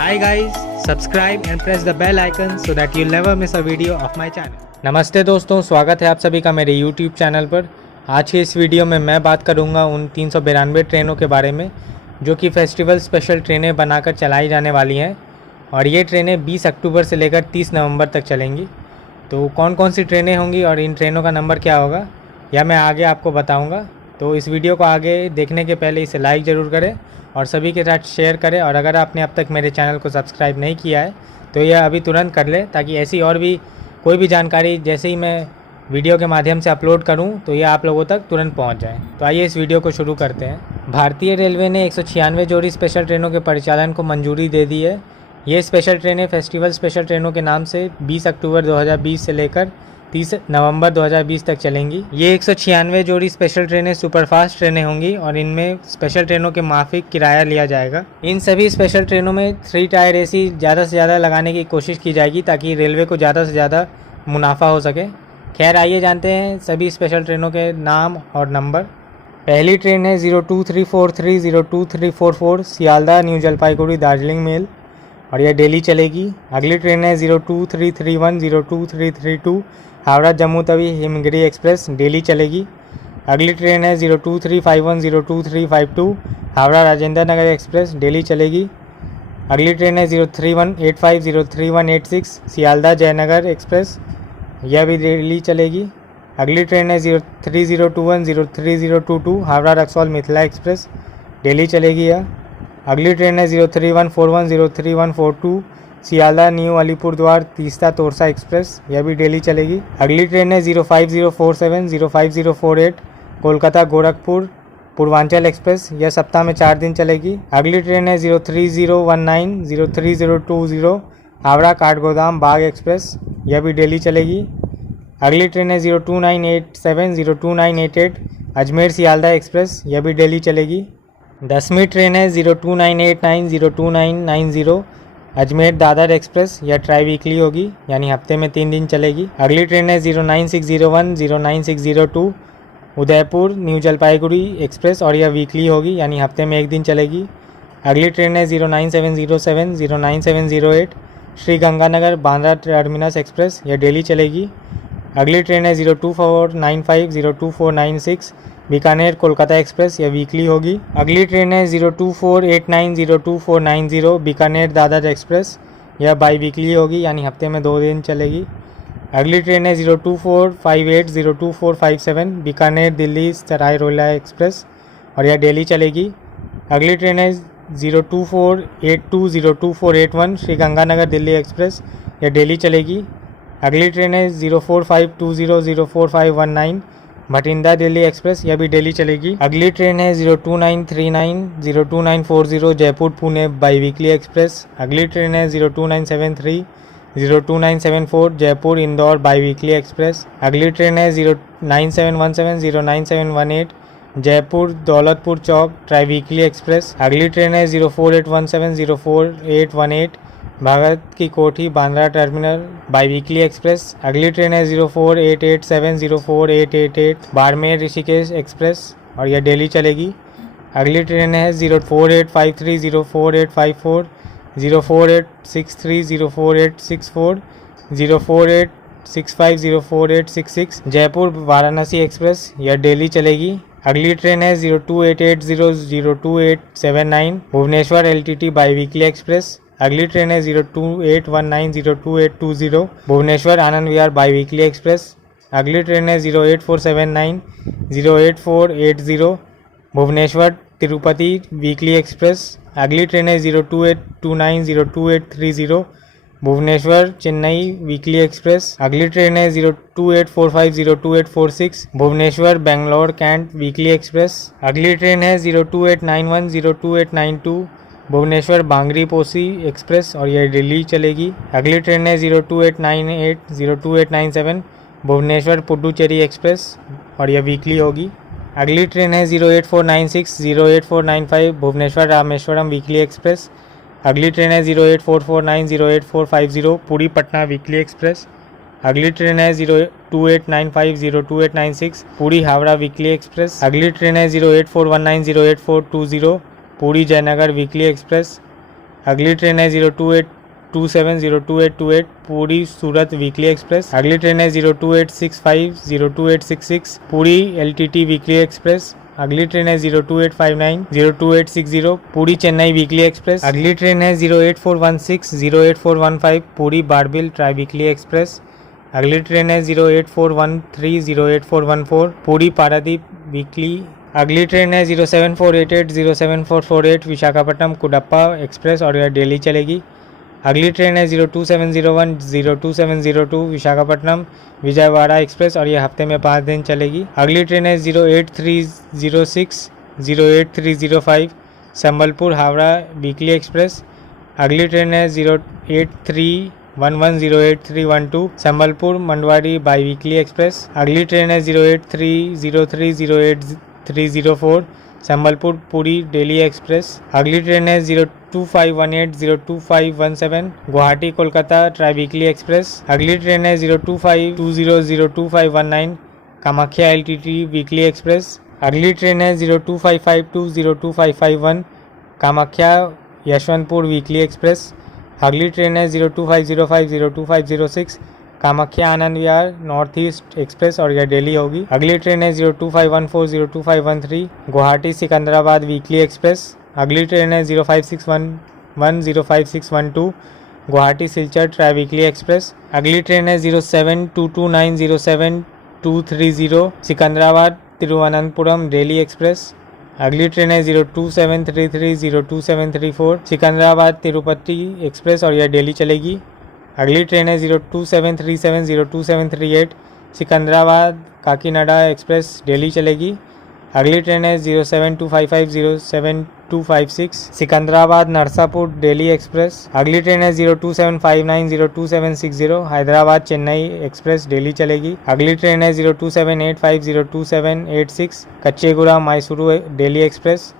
Hi guys, subscribe and press the bell icon so that you'll never miss a video of my channel. नमस्ते दोस्तों, स्वागत है आप सभी का मेरे YouTube चैनल पर। आज के इस वीडियो में मैं बात करूंगा उन 392 ट्रेनों के बारे में जो कि फेस्टिवल स्पेशल ट्रेनें बनाकर चलाई जाने वाली हैं और ये ट्रेनें 20 अक्टूबर से लेकर 30 नवंबर तक चलेंगी। तो कौन कौन सी ट्रेनें होंगी और इन ट्रेनों का नंबर क्या होगा यह मैं आगे आपको बताऊँगा। तो इस वीडियो को आगे देखने के पहले इसे लाइक ज़रूर करें और सभी के साथ शेयर करें, और अगर आपने अब तक मेरे चैनल को सब्सक्राइब नहीं किया है तो यह अभी तुरंत कर ले, ताकि ऐसी और भी कोई भी जानकारी जैसे ही मैं वीडियो के माध्यम से अपलोड करूं तो यह आप लोगों तक तुरंत पहुंच जाए। तो आइए इस वीडियो को शुरू करते हैं। भारतीय रेलवे ने 196 जोड़ी स्पेशल ट्रेनों के परिचालन को मंजूरी दे दी है। ये स्पेशल ट्रेनें फेस्टिवल स्पेशल ट्रेनों के नाम से 20 अक्टूबर 2020 से लेकर 30 नवंबर 2020 तक चलेंगी। ये 196 जोड़ी स्पेशल ट्रेनें सुपरफास्ट ट्रेनें होंगी और इनमें स्पेशल ट्रेनों के माफिक किराया लिया जाएगा। इन सभी स्पेशल ट्रेनों में 3 टायर एसी ज़्यादा से ज़्यादा लगाने की कोशिश की जाएगी ताकि रेलवे को ज़्यादा से ज़्यादा मुनाफा हो सके। खैर आइए जानते हैं सभी स्पेशल ट्रेनों के नाम और नंबर। पहली ट्रेन है 02343 02344 सियालदह न्यू जलपाईगुड़ी दार्जिलिंग मेल और यह डेली चलेगी। अगली ट्रेन है 02331 02332 हावड़ा जम्मू तवी हिमगिरी एक्सप्रेस डेली चलेगी। अगली ट्रेन है 02351 02352 हावड़ा राजेंद्र नगर एक्सप्रेस डेली चलेगी। अगली ट्रेन है 03185 03186 सियालदह जयनगर एक्सप्रेस, यह भी डेली चलेगी। अगली ट्रेन है 03021 03022 हावड़ा रक्सौल मिथिला एक्सप्रेस डेली चलेगी यह। अगली ट्रेन है 03141 03142 सियालदह न्यू अलीपुरद्वार तीस्ता तोरसा एक्सप्रेस, यह भी डेली चलेगी। अगली ट्रेन है 05047 05048 कोलकाता गोरखपुर पूर्वांचल एक्सप्रेस, यह सप्ताह में 4 दिन चलेगी। अगली ट्रेन है 03019 03020 हावड़ा काठगोदाम बाग एक्सप्रेस, यह भी डेली चलेगी। अगली ट्रेन है 02987 02988 अजमेर सियालदह एक्सप्रेस, यह भी डेली चलेगी। 10वीं ट्रेन है 02989 02990 अजमेर दादर एक्सप्रेस, यह ट्राई वीकली होगी यानी हफ्ते में 3 दिन चलेगी। अगली ट्रेन है 09601 09602 उदयपुर न्यू जलपाईगुड़ी एक्सप्रेस और यह वीकली होगी यानी हफ्ते में 1 दिन चलेगी। अगली ट्रेन है 09707 09708 श्री गंगानगर बांद्रा टर्मिनस एक्सप्रेस, यह डेली चलेगी। अगली ट्रेन है 02495 02496 बीकानेर कोलकाता एक्सप्रेस, यह वीकली होगी। अगली ट्रेन है 02489 02490 बीकानेर दादर एक्सप्रेस, यह बाई वीकली होगी यानी हफ्ते में 2 दिन चलेगी। अगली ट्रेन है 02458 02457 बीकानेर दिल्ली सराय रोहिल्ला एक्सप्रेस और यह डेली चलेगी। अगली ट्रेन है 02482 02481 श्री गंगानगर दिल्ली एक्सप्रेस, यह डेली चलेगी। अगली ट्रेन है 04520 04519 भटिंडा दिल्ली एक्सप्रेस, यह भी डेली चलेगी। अगली ट्रेन है 02939 02940 Jaipur Pune by weekly express. अगली ट्रेन है 02973 02974 Jaipur Indore by weekly express. अगली ट्रेन है 09717 09718 जयपुर दौलतपुर चौक ट्राई वीकली एक्सप्रेस। अगली ट्रेन है 04817 04818 भगत की कोठी Bandra terminal by weekly express. अगली ट्रेन है 04887 04888 बाड़मेर ऋषिकेश एक्सप्रेस और यह डेली चलेगी। अगली ट्रेन है 04853 04854 04863 04864 04865 04866 जयपुर वाराणसी एक्सप्रेस, यह डेली चलेगी। अगली ट्रेन है 02880 02879 Bhubaneswar LTT biweekly express. अगली ट्रेन है 02819 02820 Bhubaneswar Anand Vihar biweekly express. अगली ट्रेन है 08479 08480 भुवनेश्वर तिरुपति वीकली एक्सप्रेस। अगली ट्रेन है 02829 02830 भुवनेश्वर चेन्नई वीकली एक्सप्रेस। अगली ट्रेन है 02845 02846 Bhubaneswar Bangalore Cantt weekly express. अगली ट्रेन है 02891 02892 भुवनेश्वर बांगरी पोसी एक्सप्रेस और यह दिल्ली चलेगी। अगली ट्रेन है 02898 02897 भुवनेश्वर पुडुचेरी एक्सप्रेस और यह वीकली होगी। अगली ट्रेन है 08496 08495 भुवनेश्वर रामेश्वरम वीकली एक्सप्रेस। अगली ट्रेन है 08449 08450 पुरी पटना वीकली एक्सप्रेस। अगली ट्रेन है 02895 02896 पुरी हावड़ा वीकली एक्सप्रेस। अगली ट्रेन है 08419 08420 पुरी जयनगर वीकली एक्सप्रेस। अगली ट्रेन है 02827 पूरी सूरत वीकली एक्सप्रेस। अगली ट्रेन है 02865 पूरी LTT वीकली एक्सप्रेस। अगली ट्रेन है 02859 पूरी चेन्नई वीकली एक्सप्रेस। अगली ट्रेन है 08415 पूरी बारबिल ट्राई वीकली एक्सप्रेस। अगली ट्रेन है 08413 पूरी पारादीप वीकली। अगली ट्रेन है 07448 विशाखापट्टनम कुडप्पा एक्सप्रेस और यह डेली चलेगी। अगली ट्रेन है 02702 विशाखापट्टनम विजयवाड़ा एक्सप्रेस और ये हफ्ते में 5 दिन चलेगी। अगली ट्रेन है 08305 संबलपुर हावड़ा वीकली एक्सप्रेस। अगली ट्रेन है 08311 संबलपुर मंडवाड़ी बाई वीकली एक्सप्रेस। अगली ट्रेन है 08303 संबलपुर पूरी डेली एक्सप्रेस। अगली ट्रेन है 02517 Guwahati Kolkata try weekly express. अगली ट्रेन है 02519 कामाख्या LTT वीकली एक्सप्रेस। अगली ट्रेन है 02551 कामाख्या यशवंतपुर वीकली एक्सप्रेस। अगली ट्रेन है 02506 Kamakhya Anand Vihar north east express और यह डेली होगी। अगली ट्रेन है 02514 गुवाहाटी सिकंदराबाद वीकली एक्सप्रेस। अगली ट्रेन है 05612 Guwahati Silchar try weekly express. अगली ट्रेन है 07229 सिकंदराबाद तिरुवनंतपुरम डेली एक्सप्रेस। अगली ट्रेन है 02733 सिकंदराबाद तिरुपति एक्सप्रेस और यह डेली चलेगी। अगली ट्रेन है 02737 सिकंदराबाद काकीनाडा एक्सप्रेस डेली चलेगी। अगली ट्रेन है 07256 सिकंदराबाद नरसापुर डेली एक्सप्रेस। अगली ट्रेन है 02759 हैदराबाद चेन्नई एक्सप्रेस डेली चलेगी। अगली ट्रेन है 02785 कच्चेगुड़ा मैसूरू डेली एक्सप्रेस।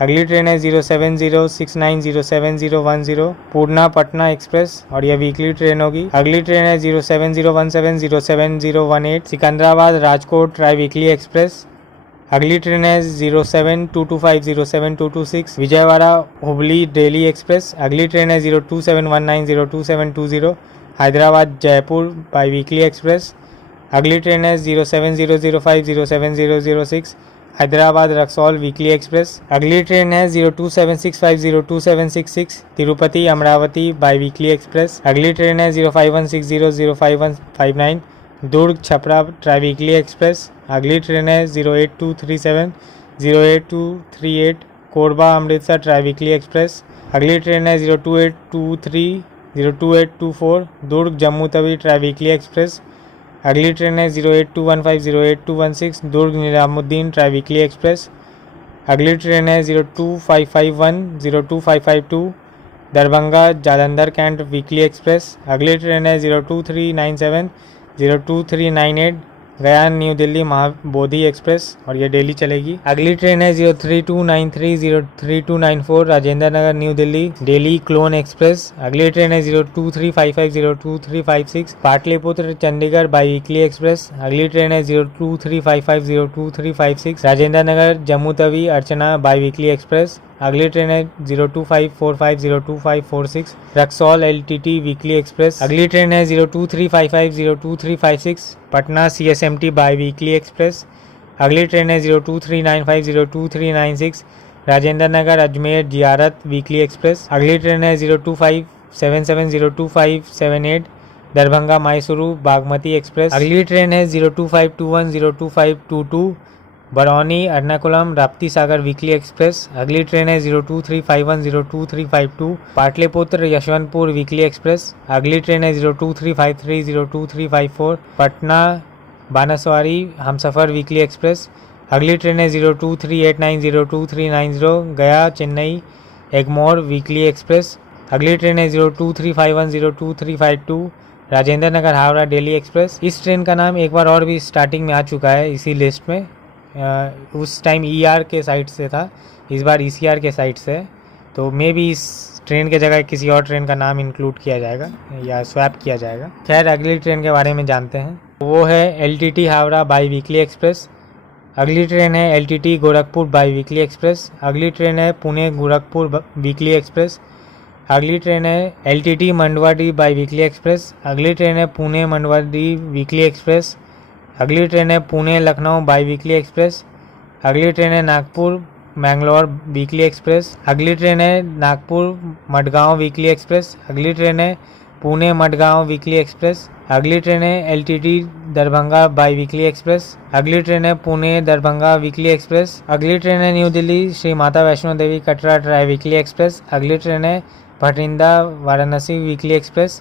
अगली ट्रेन है 07069 पूर्णा पटना एक्सप्रेस और यह वीकली ट्रेन होगी। अगली ट्रेन है 07017 Secunderabad Rajkot try weekly express. अगली ट्रेन है 07225 विजयवाड़ा हुबली डेली एक्सप्रेस। अगली ट्रेन है 02719 Hyderabad Jaipur by weekly express. अगली ट्रेन है 07005 हैदराबाद रक्सौल वीकली एक्सप्रेस। अगली ट्रेन है 02765 Tirupati Amravati by weekly express. अगली ट्रेन है 05160 दुर्ग छपरा ट्राई वीकली एक्सप्रेस। अगली ट्रेन है 08238 Korba Amritsar try weekly express. अगली ट्रेन है 02824 दुर्ग Jammu Tawi try weekly express. अगली ट्रेन है 08215 Durg Nizamuddin triweekly express. अगली ट्रेन है 02552 Darbhanga Jalandhar Cantt weekly express. अगली ट्रेन है 02397 गया न्यू दिल्ली महाबोधि एक्सप्रेस और ये डेली चलेगी। अगली ट्रेन है 03293 Rajendra Nagar new Delhi daily clone express. अगली ट्रेन है 02355 Pataliputra Chandigarh biweekly express. अगली ट्रेन है 02355 Rajendra Nagar Jammu Tawi Archana biweekly express. अगली ट्रेन है 02545 रक्सौल LTT वीकली एक्सप्रेस। अगली ट्रेन है 02355 Patna CSMT biweekly express. अगली ट्रेन है 02395 राजेंद्र नगर अजमेर जियारत वीकली एक्सप्रेस। अगली ट्रेन है 02577 दरभंगा मैसूरू बागमती एक्सप्रेस। अगली ट्रेन है 02521 बरौनी एर्नाकुलम राप्ती सागर वीकली एक्सप्रेस। अगली ट्रेन है 02351 पाटलिपुत्र यशवंतपुर वीकली एक्सप्रेस। अगली ट्रेन है 02353 पटना बानसवाड़ी हमसफ़र वीकली एक्सप्रेस। अगली ट्रेन है 02389 गया चेन्नई एगमोर वीकली एक्सप्रेस। अगली ट्रेन है 02351 राजेंद्र नगर हावड़ा डेली एक्सप्रेस। इस ट्रेन का नाम एक बार और भी स्टार्टिंग में आ चुका है इसी लिस्ट में। उस टाइम ER के साइड से था, इस बार ECR के साइड से, तो मे भी इस ट्रेन के जगह किसी और ट्रेन का नाम इंक्लूड किया जाएगा या स्वैप किया जाएगा। खैर अगली ट्रेन के बारे में जानते हैं, वो है LTT Howrah by weekly express. अगली ट्रेन है LTT Gorakhpur by weekly express. अगली ट्रेन है पुणे गोरखपुर वीकली एक्सप्रेस। अगली ट्रेन है LTT मंडवाडी बाई वीकली एक्सप्रेस। अगली ट्रेन है पुणे मंडवाडी वीकली एक्सप्रेस। अगली ट्रेन है Pune Lucknow by weekly express. अगली ट्रेन है नागपुर मैंगलोर वीकली एक्सप्रेस। अगली ट्रेन है नागपुर मडगांव वीकली एक्सप्रेस। अगली ट्रेन है पुणे मडगांव वीकली एक्सप्रेस। अगली ट्रेन है LTT Darbhanga biweekly express. अगली ट्रेन है पुणे दरभंगा वीकली एक्सप्रेस। अगली ट्रेन है new Delhi Shri Mata Vaishno Devi Katra try weekly express. अगली ट्रेन है भटिंडा वाराणसी वीकली एक्सप्रेस।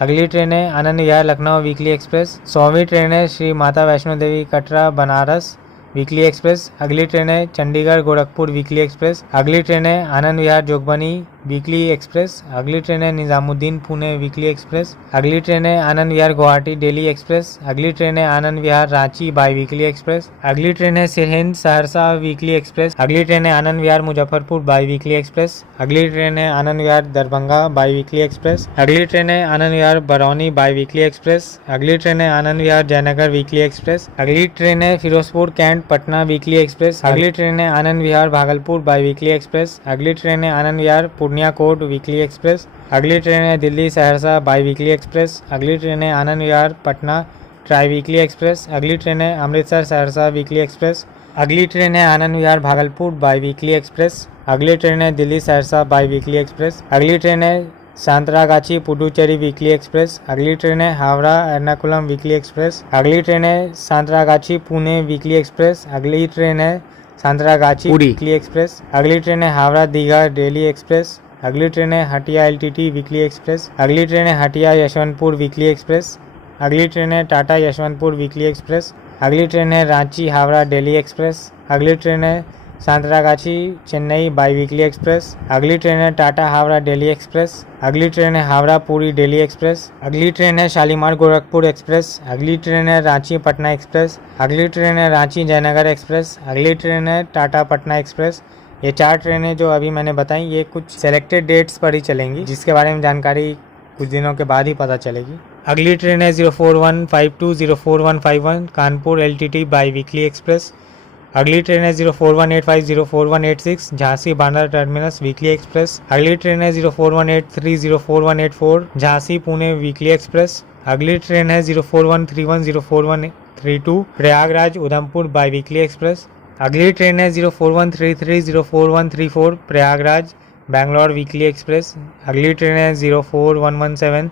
अगली ट्रेन है आनंद विहार लखनऊ वीकली एक्सप्रेस। 100वीं ट्रेन है श्री माता वैष्णो देवी कटरा बनारस वीकली एक्सप्रेस। अगली ट्रेन है चंडीगढ़ गोरखपुर वीकली एक्सप्रेस। अगली ट्रेन है आनंद विहार जोगबनी वीकली एक्सप्रेस। अगली ट्रेन है निजामुद्दीन पुणे वीकली एक्सप्रेस। अगली ट्रेन है आनंद विहार गुवाहाटी डेली एक्सप्रेस। अगली ट्रेन है Anand Vihar Ranchi biweekly express. अगली ट्रेन है सिरहिंद सहरसा वीकली एक्सप्रेस। अगली ट्रेन है Anand Vihar Muzaffarpur biweekly express. अगली ट्रेन है Anand Vihar Darbhanga biweekly express. अगली ट्रेन है Anand Vihar Barauni biweekly express. अगली ट्रेन है आनंद विहार जयनगर वीकली एक्सप्रेस। अगली ट्रेन है Firozpur Cantt Patna weekly express. अगली ट्रेन है आनंद विहार भागलपुर बाई वीकली एक्सप्रेस। अगली ट्रेन है आनंद विहार पूर्णिया कोट वीकली एक्सप्रेस। अगली ट्रेन है Delhi Saharsa by weekly express. अगली ट्रेन है आनंद विहार पटना ट्राई वीकली एक्सप्रेस। अगली ट्रेन है अमृतसर सहरसा वीकली एक्सप्रेस। अगली ट्रेन है आनंद विहार भागलपुर बाई वीकली एक्सप्रेस। अगली ट्रेन है Delhi Saharsa by weekly express. अगली ट्रेन है सांतरागाची पुडुचेरी वीकली एक्सप्रेस। अगली ट्रेन है हावड़ा एर्नाकुलम वीकली एक्सप्रेस। अगली ट्रेन है सांतरागाची पुणे वीकली एक्सप्रेस। अगली ट्रेन है सांतरागाची वीकली एक्सप्रेस। अगली ट्रेन है हावड़ा दीघा डेली एक्सप्रेस। अगली ट्रेन है हटिया LTT वीकली एक्सप्रेस। अगली ट्रेन है हटिया यशवंतपुर वीकली एक्सप्रेस। अगली ट्रेन है टाटा यशवंतपुर वीकली एक्सप्रेस। अगली ट्रेन है रांची हावड़ा डेली एक्सप्रेस। अगली ट्रेन है Santragachi Chennai by weekly express. अगली ट्रेन है टाटा हावड़ा डेली एक्सप्रेस। अगली ट्रेन है हावड़ा पूरी डेली एक्सप्रेस। अगली ट्रेन है शालीमार गोरखपुर एक्सप्रेस। अगली ट्रेन है रांची पटना एक्सप्रेस। अगली ट्रेन है रांची जयनगर एक्सप्रेस। अगली ट्रेन है टाटा पटना एक्सप्रेस। ये 4 ट्रेनें जो अभी मैंने बताई ये कुछ सेलेक्टेड डेट्स पर ही चलेंगी, जिसके बारे में जानकारी कुछ दिनों के बाद ही पता चलेगी। अगली ट्रेन है 04152 04151 Kanpur LTT by weekly express. अगली ट्रेन है 04185 04186 Jhansi Bandra terminus weekly express. अगली ट्रेन है 04183 04184 झांसी पुणे वीकली एक्सप्रेस। अगली ट्रेन है 04131 04132 Prayagraj Udhampur by weekly express. अगली ट्रेन है 04133 04134 प्रयागराज बैंगलोर वीकली एक्सप्रेस। अगली ट्रेन है 04117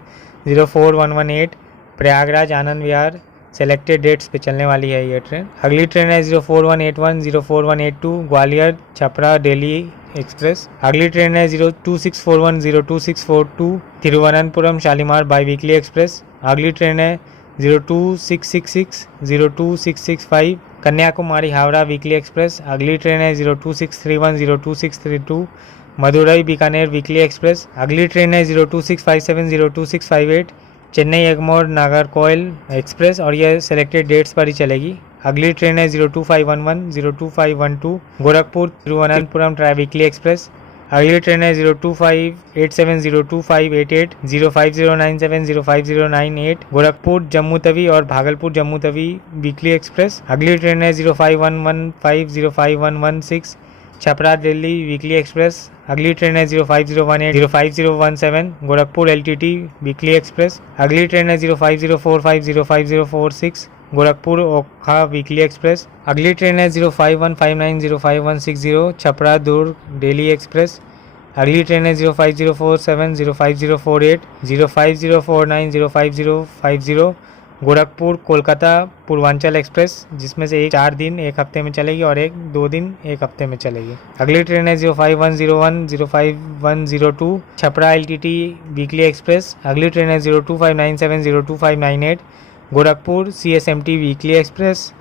04118 प्रयागराज आनंद विहार। सेलेक्टेड डेट्स पे चलने वाली है ये ट्रेन। अगली ट्रेन है 04181 04182 ग्वालियर छपरा दिल्ली एक्सप्रेस। अगली ट्रेन है 02641 02642 Thiruvananthapuram Shalimar by weekly express. अगली ट्रेन है 02666 02665 कन्याकुमारी हावड़ा वीकली एक्सप्रेस। अगली ट्रेन है 02631 02632 मदुरई बीकानेर वीकली एक्सप्रेस। अगली ट्रेन है 02657 02658 चेन्नई एगमोर नागरकोइल एक्सप्रेस और ये सेलेक्टेड डेट्स पर ही चलेगी। अगली ट्रेन है 02511 02512 Gorakhpur Thiruvananthapuram try weekly express. अगली ट्रेन है 02587 02588 05097 05098 गोरखपुर जम्मू तवी और भागलपुर जम्मू तवी वीकली एक्सप्रेस। अगली ट्रेन है 05115 05116 छपरा दिल्ली वीकली एक्सप्रेस। अगली ट्रेन है 05018 05017 गोरखपुर LTT वीकली एक्सप्रेस। अगली ट्रेन है 05045 05046 गोरखपुर ओखा वीकली एक्सप्रेस। अगली ट्रेन है 05159 05160 छपरा दुर्ग डेली एक्सप्रेस। अगली ट्रेन है 05047 05048 05049 05050 गोरखपुर कोलकाता पूर्वांचल एक्सप्रेस, जिसमें से 4 दिन 1 हफ्ते में चलेगी और 2 दिन 1 हफ्ते में चलेगी। अगली ट्रेन है 05101 05102 छपरा LTT वीकली एक्सप्रेस। अगली ट्रेन है 02597 02598 गोरखपुर CSMT वीकली एक्सप्रेस।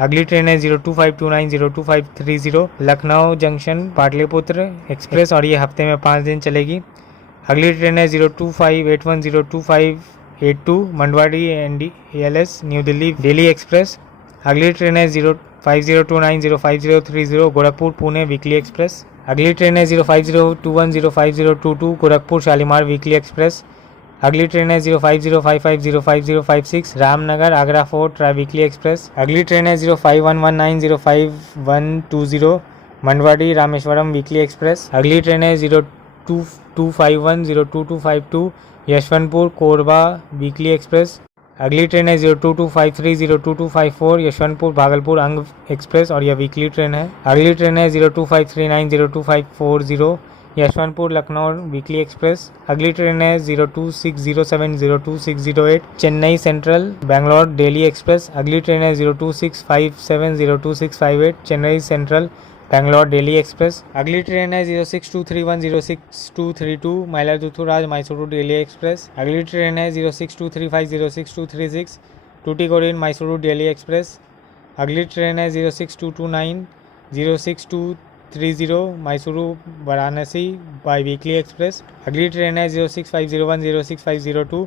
अगली ट्रेन है 02529 02530 लखनऊ जंक्शन पाटलिपुत्र एक्सप्रेस और ये हफ्ते में 5 दिन चलेगी। अगली ट्रेन है 02581 02582 मंडवाडी NDLS new Delhi daily express. अगली ट्रेन है 05029 05030 गोरखपुर पुणे वीकली एक्सप्रेस। अगली ट्रेन है 05021 05022 गोरखपुर शालीमार वीकली एक्सप्रेस। अगली ट्रेन है 05055 05056 Ramnagar Agra fort try weekly express. अगली ट्रेन है 05119 05120 मंडवाडी रामेश्वरम वीकली एक्सप्रेस। अगली ट्रेन है 0251 02252 यशवंतपुर कोरबा वीकली एक्सप्रेस। अगली ट्रेन है 02253 02254 यशवंतपुर भागलपुर अंग एक्सप्रेस और यह वीकली ट्रेन है। अगली ट्रेन है 02539 02540 यशवंतपुर लखनऊ वीकली एक्सप्रेस। अगली ट्रेन है 02607 02608 Chennai central Bangalore daily express. अगली ट्रेन है 02657 02658 Chennai central Bangalore daily express. अगली ट्रेन है 06231 06232 माइलादुथुराज मैसूरू डेली एक्सप्रेस। अगली ट्रेन है 06235 06236 टूटीकोरिन मैसूरू डेली एक्सप्रेस। अगली ट्रेन है 06229 06230 Mysuru Varanasi by weekly express. अगली ट्रेन है 06501 06502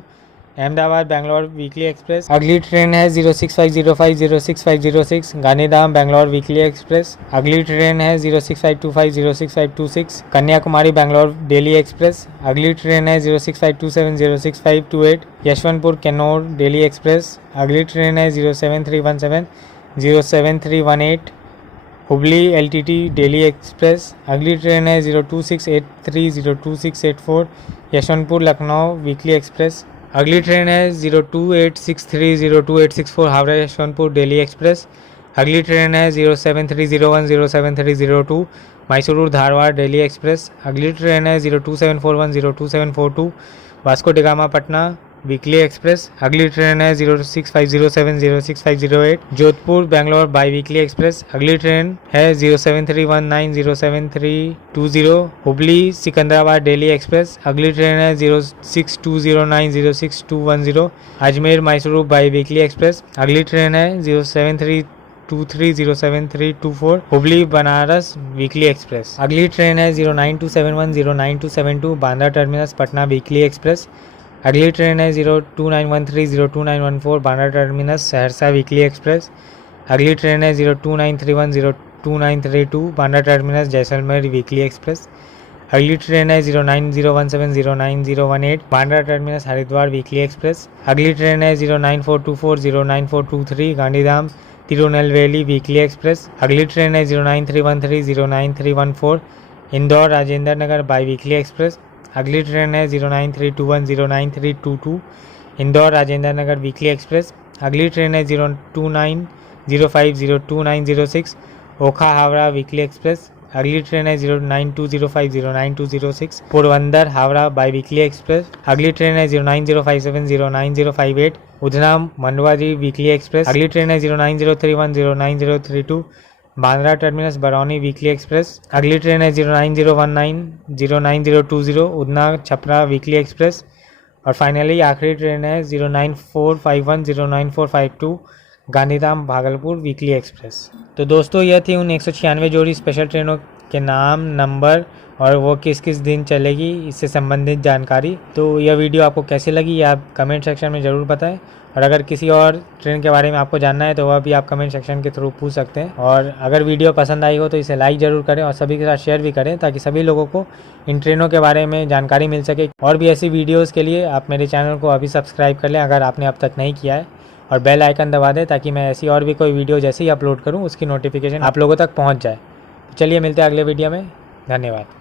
अहमदाबाद बेंगलोर वीकली एक्सप्रेस। अगली ट्रेन है 06505 06506 गांधीधाम बेंगलोर वीकली एक्सप्रेस। अगली ट्रेन है 06525 06526 कन्याकुमारी बेंगलोर डेली एक्सप्रेस। अगली ट्रेन है 06527 06528 यशवंतपुर कन्नौर डेली एक्सप्रेस। अगली ट्रेन है 07317 07318 हुबली LTT डेली एक्सप्रेस। अगली ट्रेन है 02683 02684 यशवंतपुर लखनऊ वीकली एक्सप्रेस। अगली ट्रेन है 02863 02864 हावड़ा यशवंतपुर डेली एक्सप्रेस। अगली ट्रेन है 07301 07302 मैसूरू धारवाड़ डेली एक्सप्रेस। अगली ट्रेन है 02741 02742 Vasco da Gama Patna weekly express. अगली ट्रेन है 06507 06508 Jodhpur Bangalore by weekly express. अगली ट्रेन है 07319 07320 हुबली सिकंदराबाद डेली एक्सप्रेस। अगली ट्रेन है 06209 06210 Ajmer Mysuru by weekly express. अगली ट्रेन है 07323 07324 हुबली बनारस वीकली एक्सप्रेस। अगली ट्रेन है 09271 09272 Bandra terminus Patna weekly express. अगली ट्रेन है 02913 02914 Bandra terminus Saharsa weekly express. अगली ट्रेन है 02931 02932 Bandra terminus Jaisalmer weekly express. अगली ट्रेन है 09017 09018 Bandra terminus Haridwar weekly express. अगली ट्रेन है 09424 09423 गांधीधाम तिरुनेलवेली वीकली एक्सप्रेस। अगली ट्रेन है 09313 09314 Indore Rajendra Nagar by weekly express. अगली ट्रेन है 09321 09322 इंदौर राजेंद्र नगर वीकली एक्सप्रेस। अगली ट्रेन है 02905 02906 ओखा हावड़ा वीकली एक्सप्रेस। अगली ट्रेन है 09205 09206 Porbandar Howrah by weekly express. अगली ट्रेन है 09057 09058 उधना मंडवाजी वीकली एक्सप्रेस। अगली ट्रेन है 09031 09032 Bandra terminus Barauni weekly express. अगली ट्रेन है 09019 09020 उधना छपरा वीकली एक्सप्रेस। और फाइनली आखिरी ट्रेन है 09451 09452 गांधीधाम भागलपुर वीकली एक्सप्रेस। तो दोस्तों यह थी उन 196 जोड़ी स्पेशल ट्रेनों के नाम, नंबर और वो किस किस दिन चलेगी इससे संबंधित जानकारी। तो यह वीडियो आपको कैसी लगी ये आप कमेंट सेक्शन में ज़रूर बताएं। और अगर किसी और ट्रेन के बारे में आपको जानना है तो वह भी आप कमेंट सेक्शन के थ्रू पूछ सकते हैं। और अगर वीडियो पसंद आई हो तो इसे लाइक ज़रूर करें और सभी के साथ शेयर भी करें ताकि सभी लोगों को इन ट्रेनों के बारे में जानकारी मिल सके। और भी ऐसी वीडियोज़ के लिए आप मेरे चैनल को अभी सब्सक्राइब कर लें अगर आपने अब तक नहीं किया है, और बेल आइकन दबा दें ताकि मैं ऐसी और भी कोई वीडियो जैसे ही अपलोड करूँ उसकी नोटिफिकेशन आप लोगों तक पहुँच जाए। चलिए मिलते हैं अगले वीडियो में। धन्यवाद।